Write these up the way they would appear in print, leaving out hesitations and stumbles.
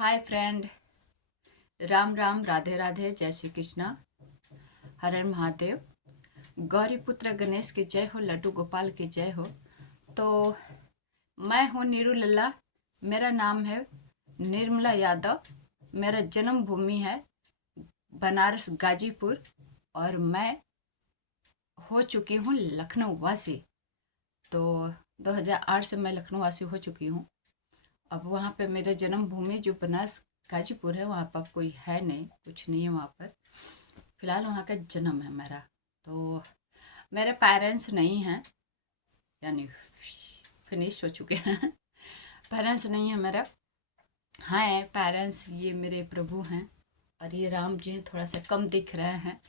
हाय friend. Ram Ram, Radhe Radhe, जय श्री कृष्णा, हर हर महादेव। गौरी पुत्र गणेश की जय हो, लड्डू गोपाल की जय हो। तो मैं हूँ नीरू लल्ला। मेरा नाम है निर्मला यादव। मेरा जन्म भूमि है बनारस गाजीपुर, और मैं हो चुकी हूँ लखनऊ वासी। तो 2008 से मैं लखनऊ वासी हो चुकी हूँ। अब वहाँ पे मेरे जन्म भूमि जो बनारस गाजीपुर है, वहाँ पर कोई है नहीं, कुछ नहीं है वहाँ पर। फिलहाल वहाँ का जन्म है मेरा। तो मेरे पेरेंट्स नहीं हैं, यानी फिनिश हो चुके हैं। पेरेंट्स नहीं है मेरा। हाँ, पेरेंट्स ये मेरे प्रभु हैं, और ये राम जी हैं, थोड़ा सा कम दिख रहे हैं।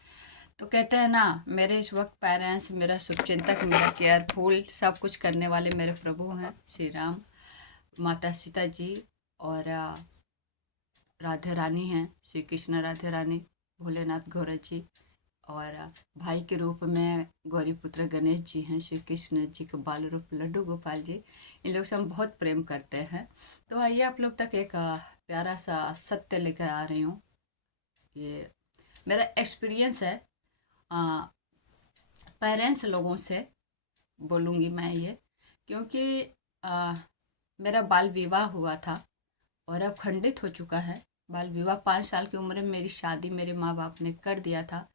तो कहते हैं ना, मेरे इस वक्त पेरेंट्स मेरा शुभचिंतक, मेरा केयरफुल, सब कुछ करने वाले मेरे प्रभु हैं श्री राम, माता सीता जी, और राधा रानी हैं, श्री कृष्ण राधा रानी, भोलेनाथ गौरा जी, और भाई के रूप में गौरी पुत्र गणेश जी हैं, श्री कृष्ण जी के बाल रूप लड्डू गोपाल जी। इन लोग से हम बहुत प्रेम करते हैं। तो आइए आप लोग तक एक प्यारा सा सत्य लेकर आ रही हूँ। ये मेरा एक्सपीरियंस है पेरेंट्स लोगों से, बोलूँगी मैं ये, क्योंकि आ, मेरा बाल विवाह हुआ था और अब खंडित हो चुका है। बाल विवाह 5 साल की उम्र में मेरी शादी मेरे माँ बाप ने कर दिया था।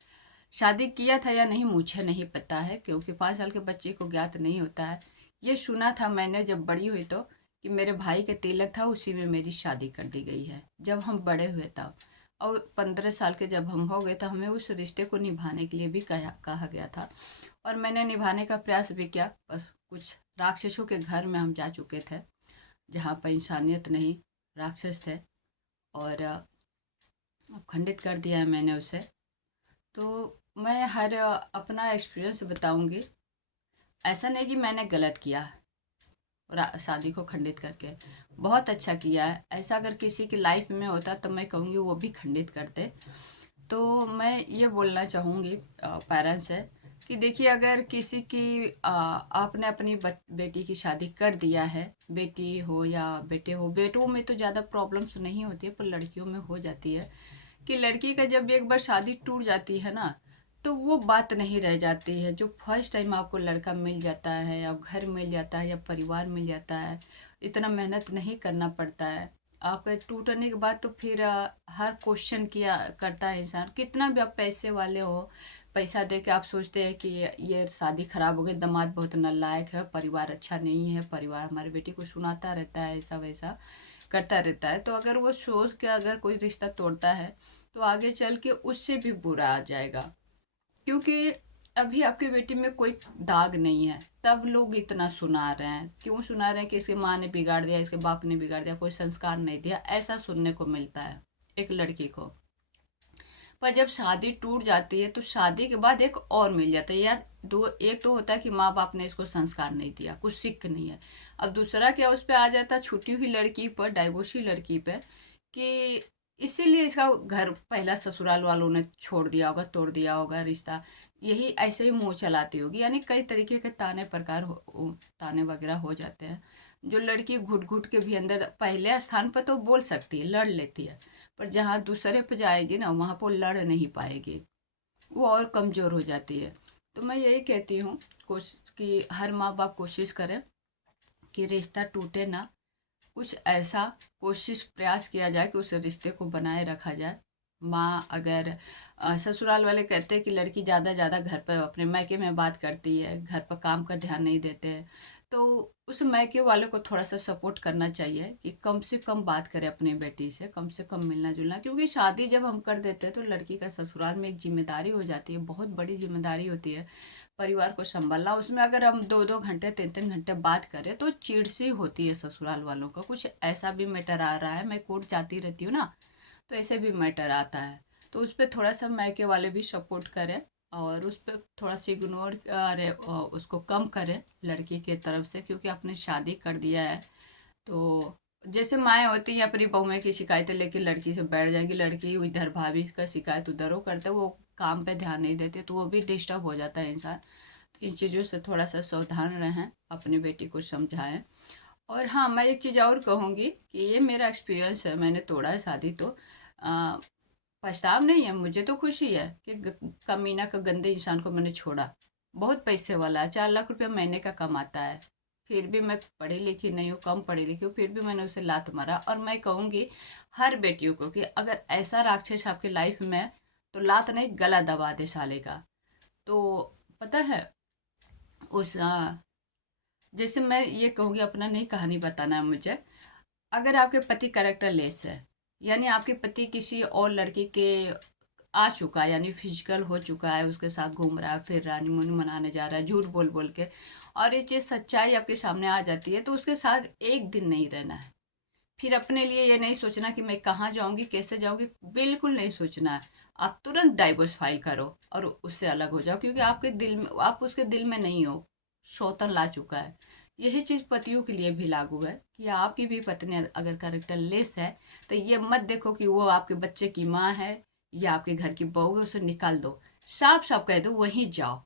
शादी किया था या नहीं मुझे नहीं पता है, क्योंकि 5 साल के बच्चे को ज्ञात नहीं होता है। ये सुना था मैंने जब बड़ी हुई तो, कि मेरे भाई का तिलक था, उसी में मेरी शादी कर दी गई है, जब हम बड़े हुए तब। और 15 साल के जब हम हो गए तो हमें उस रिश्ते को निभाने के लिए भी कहा गया था, और मैंने निभाने का प्रयास भी किया। बस कुछ राक्षसों के घर में हम जा चुके थे, जहाँ पर इंसानियत नहीं, राक्षस थे, और अब खंडित कर दिया है मैंने उसे। तो मैं हर अपना एक्सपीरियंस बताऊंगी। ऐसा नहीं कि मैंने गलत किया और शादी को खंडित करके, बहुत अच्छा किया है। ऐसा अगर किसी की लाइफ में होता तो मैं कहूँगी वो भी खंडित करते। तो मैं ये बोलना चाहूँगी पेरेंट्स से कि देखिए, अगर किसी की आपने अपनी बेटी की शादी कर दिया है, बेटी हो या बेटे हो, बेटों में तो ज़्यादा प्रॉब्लम्स नहीं होती है, पर लड़कियों में हो जाती है कि लड़की का जब एक बार शादी टूट जाती है ना, तो वो बात नहीं रह जाती है। जो फर्स्ट टाइम आपको लड़का मिल जाता है, या घर मिल जाता है, या परिवार मिल जाता है, इतना मेहनत नहीं करना पड़ता है। आपका टूटने के बाद तो फिर हर क्वेश्चन किया करता है इंसान, कितना भी आप पैसे वाले हो, पैसा दे के आप सोचते हैं कि ये शादी खराब हो गई, दामाद बहुत नालायक है, परिवार अच्छा नहीं है, परिवार हमारी बेटी को सुनाता रहता है, ऐसा वैसा करता रहता है। तो अगर वो सोच के अगर कोई रिश्ता तोड़ता है, तो आगे चल के उससे भी बुरा आ जाएगा, क्योंकि अभी आपकी बेटी में कोई दाग नहीं है, तब लोग इतना सुना रहे हैं। क्यों सुना रहे हैं? कि इसकी माँ ने बिगाड़ दिया, इसके बाप ने बिगाड़ दिया, कोई संस्कार नहीं दिया, ऐसा सुनने को मिलता है एक लड़की को। पर जब शादी टूट जाती है तो शादी के बाद एक और मिल जाता है यार। दो, एक तो होता है कि माँ बाप ने इसको संस्कार नहीं दिया, कुछ सीख नहीं है। अब दूसरा क्या, उस पर आ जाता है छूटी हुई लड़की पर, डाइवोर्सी लड़की पे, कि इसीलिए इसका घर पहला ससुराल वालों ने छोड़ दिया होगा, तोड़ दिया होगा रिश्ता, यही ऐसे ही मुंह चलाती होगी। यानी कई तरीके के ताने वगैरह हो जाते हैं। जो लड़की घुट घुट के भी अंदर पहले स्थान पर तो बोल सकती है, लड़ लेती है, पर जहाँ दूसरे पे जाएगी ना, वहाँ पर लड़ नहीं पाएगी, वो और कमज़ोर हो जाती है। तो मैं यही कहती हूँ कोशिश कि हर माँ बाप कोशिश करें कि रिश्ता टूटे ना। कुछ ऐसा कोशिश प्रयास किया जाए कि उस रिश्ते को बनाए रखा जाए। माँ अगर ससुराल वाले कहते हैं कि लड़की ज़्यादा घर पर अपने मायके में बात करती है, घर पर काम का ध्यान नहीं देते हैं, तो उस मायके वालों को थोड़ा सा सपोर्ट करना चाहिए कि कम से कम बात करें अपनी बेटी से कम मिलना जुलना। क्योंकि शादी जब हम कर देते हैं तो लड़की का ससुराल में एक जिम्मेदारी हो जाती है, बहुत बड़ी जिम्मेदारी होती है परिवार को संभालना। उसमें अगर हम 2-2 घंटे 3-3 घंटे बात करें तो चिढ़ सी होती है ससुराल वालों का। कुछ ऐसा भी मैटर आ रहा है, मैं कोर्ट जाती रहती हूँ ना, तो ऐसे भी मैटर आता है। तो उस पर थोड़ा सा मायके वाले भी सपोर्ट करें, और उस पर थोड़ा सा इग्नोर अरे उसको कम करें लड़की के तरफ से, क्योंकि आपने शादी कर दिया है। तो जैसे माएँ होती हैं अपनी बहुएँ की शिकायतें लेके लड़की से बैठ जाएगी, लड़की इधर भाभी का शिकायत उधर वो करते, वो काम पे ध्यान नहीं देते, तो वो भी डिस्टर्ब हो जाता है इंसान। तो इन चीज़ों से थोड़ा सा सावधान रहें, अपनी बेटी को समझाएं। और हाँ, मैं एक चीज़ और कहूँगी कि ये मेरा एक्सपीरियंस है, मैंने तोड़ा है शादी तो अ, पछतावा नहीं है, मुझे तो खुशी है कि कमीना का गंदे इंसान को मैंने छोड़ा। बहुत पैसे वाला है, 4 लाख रुपया महीने का कमाता है, फिर भी मैं पढ़ी लिखी नहीं हूँ, कम पढ़ी लिखी हूँ, फिर भी मैंने उसे लात मारा। और मैं कहूँगी हर बेटियों को कि अगर ऐसा राक्षस आपकी लाइफ में है, तो लात नहीं, गला दबा दे साले का। तो पता है उस जैसे मैं ये कहूँगी, अपना नहीं कहानी बताना है मुझे। अगर आपके पति कैरेक्टर लेस है, यानी आपके पति किसी और लड़की के आ चुका है, यानी फिजिकल हो चुका है, उसके साथ घूम रहा है, फिर रहा, हनीमून मनाने जा रहा है, झूठ बोल बोल के, और ये चीज़ सच्चाई आपके सामने आ जाती है, तो उसके साथ एक दिन नहीं रहना है। फिर अपने लिए ये नहीं सोचना कि मैं कहाँ जाऊंगी, कैसे जाऊंगी, बिल्कुल नहीं सोचना है। आप तुरंत डाइवोर्स फाइल करो और उससे अलग हो जाओ, क्योंकि आपके दिल में, आप उसके दिल में नहीं हो, शौतन ला चुका है। यही चीज़ पतियों के लिए भी लागू है कि आपकी भी पत्नी अगर कैरेक्टर लेस है, तो ये मत देखो कि वो आपके बच्चे की माँ है या आपके घर की बहू है, उसे निकाल दो। साफ साफ कह दो वहीं जाओ,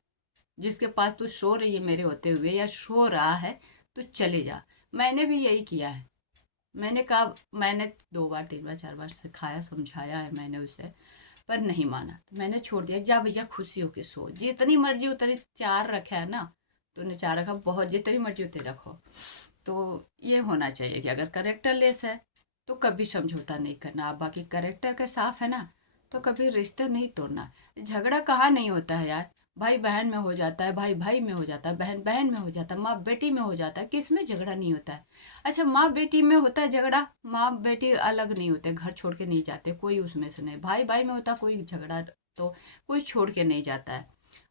जिसके पास तू सो रही है मेरे होते हुए या सो रहा है, तो चले जा। मैंने भी यही किया है। मैंने कहा, मैंने 2 बार 3 बार 4 बार सिखाया समझाया है मैंने उसे, पर नहीं माना, तो मैंने छोड़ दिया। जा भैया खुशी होके सो, जितनी मर्जी उतनी, 4 रखा है ना, तूने 4 रखा, बहुत, जितनी मर्जी उतनी रखो। तो ये होना चाहिए कि अगर करेक्टर लेस है तो कभी समझौता नहीं करना। आप बाकी करेक्टर का साफ है ना, तो कभी रिश्ते नहीं तोड़ना। झगड़ा कहाँ नहीं होता है यार, भाई बहन में हो जाता है, भाई भाई में हो जाता है, बहन बहन में हो जाता है, माँ बेटी में हो जाता है, किस में झगड़ा नहीं होता है। अच्छा, माँ बेटी में होता है झगड़ा, माँ बेटी अलग नहीं होते, घर छोड़ के नहीं जाते, कोई उसमें से नहीं। भाई भाई में होता कोई झगड़ा, तो कोई छोड़ के नहीं जाता है।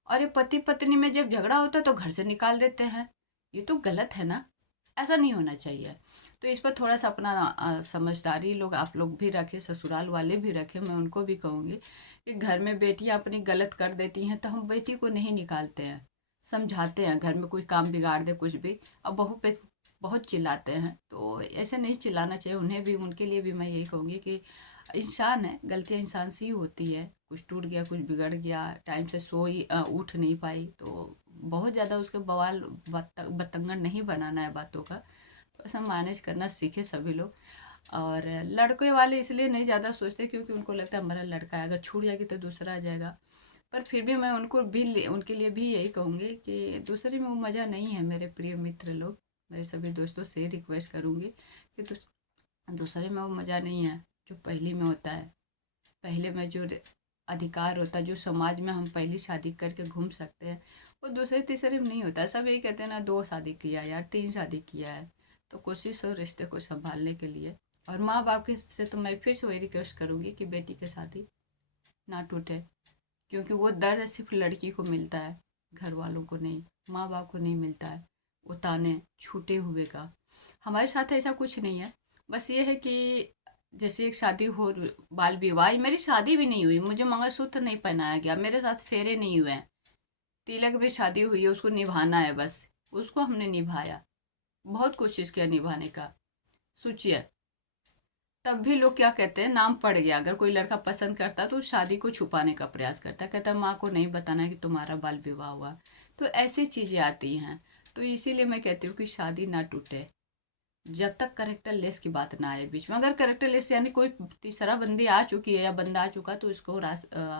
और ये पति पत्नी में जब झगड़ा होता है तो घर से निकाल देते हैं, ये तो गलत है ना, ऐसा नहीं होना चाहिए। तो इस पर थोड़ा सा अपना समझदारी लोग, आप लोग भी रखें, ससुराल वाले भी रखें। मैं उनको भी कहूँगी कि घर में बेटियां अपनी गलत कर देती हैं तो हम बेटी को नहीं निकालते हैं, समझाते हैं। घर में कोई काम बिगाड़ दे कुछ भी, अब बहू पे बहुत चिल्लाते हैं, तो ऐसे नहीं चिल्लाना चाहिए। उन्हें भी, उनके लिए भी मैं यही कहूँगी कि इंसान है, गलतियाँ इंसान से ही होती है। कुछ टूट गया, कुछ बिगड़ गया, टाइम से सोई उठ नहीं पाई, तो बहुत ज़्यादा उसके बवाल बतंगड़ नहीं बनाना है बातों का। तो ऐसा मैनेज करना सीखे सभी लोग। और लड़के वाले इसलिए नहीं ज़्यादा सोचते क्योंकि उनको लगता है हमारा लड़का है, अगर छूट जाएगी तो दूसरा आ जाएगा। पर फिर भी मैं उनको भी, उनके लिए भी यही कहूँगी कि दूसरे में वो मज़ा नहीं है। मेरे प्रिय मित्र लोग, मेरे सभी दोस्तों से रिक्वेस्ट करूँगी कि दूसरे में वो मज़ा नहीं है जो पहली में होता है। पहले में जो अधिकार होता है, जो समाज में हम पहली शादी करके घूम सकते हैं, वो दूसरे तीसरे में नहीं होता। सब यही कहते हैं ना, 2 शादी किया यार, 3 शादी किया है। तो कोशिश हो रिश्ते को संभालने के लिए। और माँ बाप के से तो मैं फिर से वही रिक्वेस्ट करूँगी कि बेटी की शादी ना टूटे, क्योंकि वो दर्द सिर्फ लड़की को मिलता है, घर वालों को नहीं, माँ बाप को नहीं मिलता है। वो ताने छूटे हुए का, हमारे साथ ऐसा कुछ नहीं है। बस ये है कि जैसे एक शादी हो, बाल विवाह, मेरी शादी भी नहीं हुई, मुझे मंगलसूत्र नहीं पहनाया गया, मेरे साथ फेरे नहीं हुए हैं, तिलक भी, शादी हुई है उसको निभाना है बस, उसको हमने निभाया। बहुत कोशिश किया निभाने का, सोचिए। तब भी लोग क्या कहते हैं, नाम पड़ गया। अगर कोई लड़का पसंद करता है तो उस शादी को छुपाने का प्रयास करता है, कहता है माँ को नहीं बताना कि तुम्हारा बाल विवाह हुआ। तो ऐसी चीज़ें आती हैं। तो इसीलिए मैं कहती हूँ कि शादी ना टूटे जब तक करेक्टर लेस की बात ना आए बीच में। अगर करेक्टर लेस यानी कोई तीसरा बंदी आ चुकी है या बंदा आ चुका है, तो इसको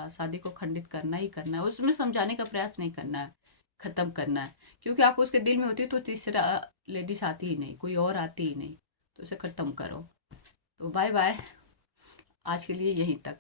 शादी को खंडित करना ही करना है, उसमें समझाने का प्रयास नहीं करना है, ख़त्म करना है। क्योंकि आप उसके दिल में होती है तो तीसरा लेडीज आती ही नहीं, कोई और आती ही नहीं, तो उसे ख़त्म करो। तो बाय बाय, आज के लिए यहीं तक।